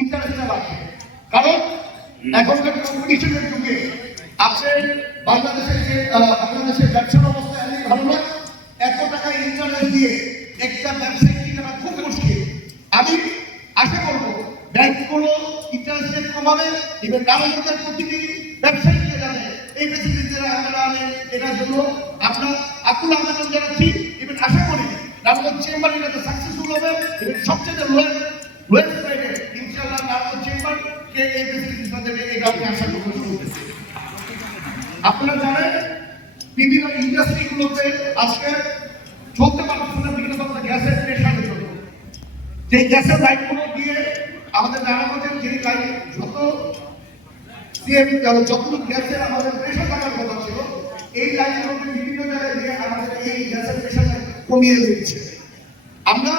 ইন্টারেস্টটা রাখে কারণ এখনকার কম্পিটিশনের যুগে আপনি বাংলাদেশের যে বাংলাদেশের ব্যবসার অবস্থা এমনি ভালো না এত টাকা ইন্টারেস্ট দিয়ে একটা ব্যবসায়ী ঠিকানা খুব মুশকিল। আমি আশা করব ব্যাংকগুলো ইন্টারেস্ট রেট কমাবে এবং গ্রামের প্রতিটি ব্যবসায়ীকে জানে এই ফেসিলিটিরা আপনারা আনেন, এটার জন্য আপনার আকুল আবেদন জানাচ্ছি এবং আশা করি রামগঞ্জ চেম্বার এটাতে সাকসেসফুল হবে এবং সবচেয়ে লোয়েস্ট কে এই ফেসিলিটিটা দেবে এটা আমি আশা করব শুরুতেছি আপনারা জানেন, বিভিন্ন ইন্ডাস্ট্রিগুলোতে আজকে চলতে পারছে না বিভিন্ন ধরনের গ্যাসের প্রেশারের জন্য। যে গ্যাসের লাইনগুলো দিয়ে আমাদের নারায়ণগঞ্জের যে লাইন যত যতটুকু গ্যাসের আমাদের প্রেশার থাকার কথা ছিল, এই লাইনগুলোকে বিভিন্ন জায়গায় দিয়ে আমাদের এই গ্যাসের প্রেশার কমিয়ে দিচ্ছে। আমরা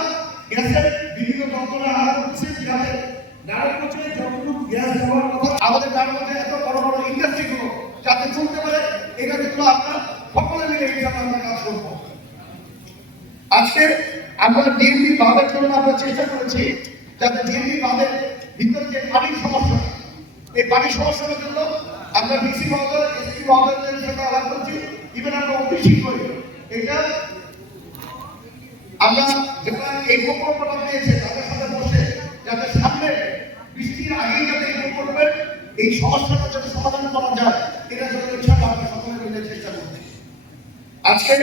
গ্যাসের বিভিন্ন যন্ত্রণা আনা যাতে নারায়ণগঞ্জে যতটুকু গ্যাস আমাদের নারায়ণগঞ্জে এত বড় বড় ইন্ডাস্ট্রিগুলো যাতে চলতে পারে, এটা কিন্তু আমরা সকলে মিলে ইনশাআল্লাহ আমরা কাজ করব। আজকে আমরা ডিএমপি বাঁধের জন্য আমরা চেষ্টা করেছি যাতে ডিএমপি বাঁধের ভিতরে যে পানির সমস্যা, এই পানির সমস্যার জন্য আমরা ডিসি মহোদয় এসপি মহোদয়দের সাথে আলাপ করছি। ইভেন আমরা অফিসই করি। এটা আমরা যেটা এই প্রকল্পটা পেয়েছে তাদের সাথে বসে যাতে আগেই যাতে এই প্রকল্পের এই সমস্যাটা যাতে সমাধান করা যায়। এটা জন্য ইনশাআল্লাহ আমরা সকলে মিলে চেষ্টা করছি আজকে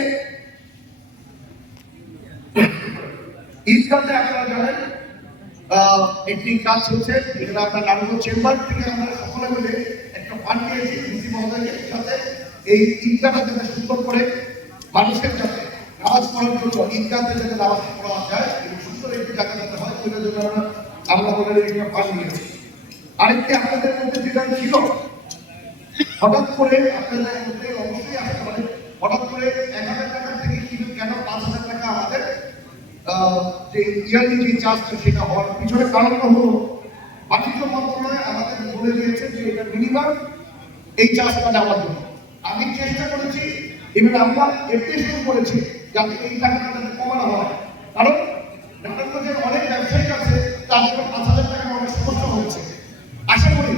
ঈদগাতে আপনারা জানেন একটি কাজ চলছে যেটা আপনার নারায়ণ চেম্বার থেকে আমরা সকলে মিলে একটা ফান্ড নিয়েছি, ডিসি মহোদয়কে যাতে এই ঈদগাটা যাতে সুন্দর করে মানুষের যাতে নামাজ পড়ার জন্য ঈদগাতে যাতে নামাজ পড়া যায়, এবং সুন্দর একটি জায়গা যাতে হয় ওইটার জন্য আমরা আমরা বলে ফান্ড নিয়েছি। আরেকটি আপনাদের মধ্যে যেটা ছিল? হঠাৎ করে আপনাদের মধ্যে অবশ্যই আসতে পারে। হঠাৎ করে এক হাজার টাকা থেকে কিন্তু কেন? পাঁচ হাজার টাকা আমাদের যে ইয়ারলি যে চার্জটা সেটা হওয়ার পিছনে কারণটা হলো, বাণিজ্য মন্ত্রণালয় আমাদের বলে দিয়েছে যে এটা মিনিমাম এই চার্জটা নেওয়ার জন্য। আমি চেষ্টা করেছি এবং আমরা এতে শুরু করেছি যাতে এই টাকাটা কমানো হয়। কারণ নারায়ণগঞ্জের অনেক ব্যবসায়িক আছে তার পাঁচ হাজার টাকা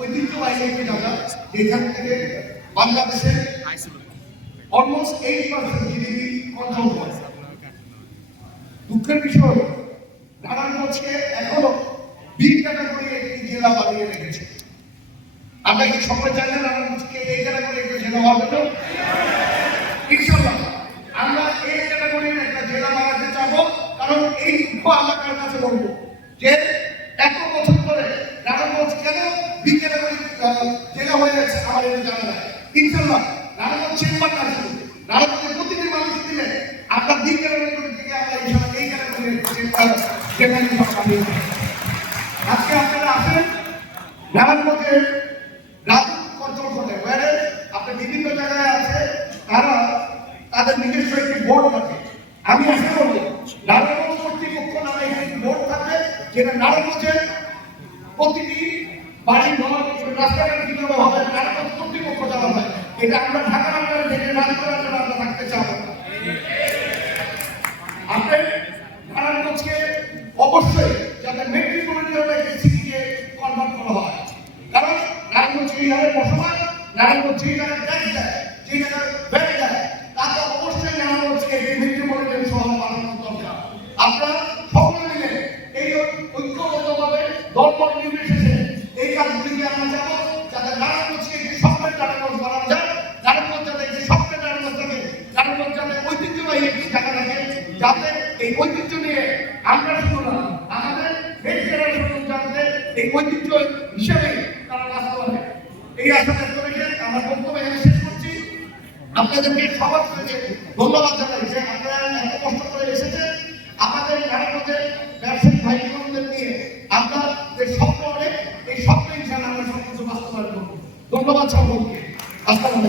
ঐতিহ্যবাহী একটি জায়গা যেখান করে। দুঃখের বিষয় নারায়ণগঞ্জকে এখনও বি ক্যাটাগরি একটি জেলা বানিয়ে রেখেছে। আমরা কি সকলে চাই না নারায়ণগঞ্জকে এই ক্যাটাগরি একটি জেলা জন্য ইনশাল্লাহ আমরা এই ক্যাটাগরির একটা জেলা বানাতে চাবো, কারণ এই দুঃখ আমরা কার কাছে বলব যে নারায়ণগঞ্জ কেন? বি ক্যাটাগরি জেলা হয়ে যাচ্ছে আমার এটা জানা নাই। ইনশাল্লাহ নারায়ণগঞ্জ চেম্বার না শুধু নারায়ণগঞ্জের প্রতিটি মানুষ মিলে আমরা বি ক্যাটাগরি থেকে আমরা ইনশাল্লাহ এই জেলা জেলা বানিয়ে আজকে আপনারা আসেন নারায়ণগঞ্জে রাজনীতি কন্ট্রোল করে বাইরে আপনি বিভিন্ন জায়গায় আছে, তারা তাদের নিজস্ব একটি বোর্ড থাকে। আমি আশা করব নারায়ণগঞ্জ কর্তৃপক্ষ নামে একটি বোর্ড থাকবে যেটা নারায়ণগঞ্জের প্রতিটি বাড়ি, ঘর, রাস্তাঘাট কীভাবে হবে নারায়ণগঞ্জ কর্তৃপক্ষ জানা হয়। এটা আমরা ঢাকা আন্ডারে থেকে রাজ আমরা থাকতে চাবো আপনি নারায়ণগঞ্জকে অবশ্যই যাতে মেট্রিকুলেশনের সিটিকে কনভার্ট করা হয়। কারণ নারায়ণগঞ্জ এই হারে বসবাস, নারায়ণগঞ্জ যেই জায়গায় ট্যাক্স দেয় যাতে এই ঐতিহ্য নিয়ে আমরা শুধু না, আমাদের নেক্সট জেনারেশন যাতে এই ঐতিহ্য হিসেবে তারা বাস্তবায়ন এই আশা ব্যক্ত আমার বক্তব্য এখানে শেষ করছি। আপনাদেরকে সবার থেকে ধন্যবাদ জানাই যে আপনারা এত কষ্ট করে এসেছেন। আমাদের নারায়ণগঞ্জের ব্যবসায়ী ভাই বোনদের নিয়ে আমরা যে স্বপ্ন অনেক। এই স্বপ্ন হিসাবে আমরা সবকিছু বাস্তবায়ন করব। ধন্যবাদ সকলকে। আসসালাম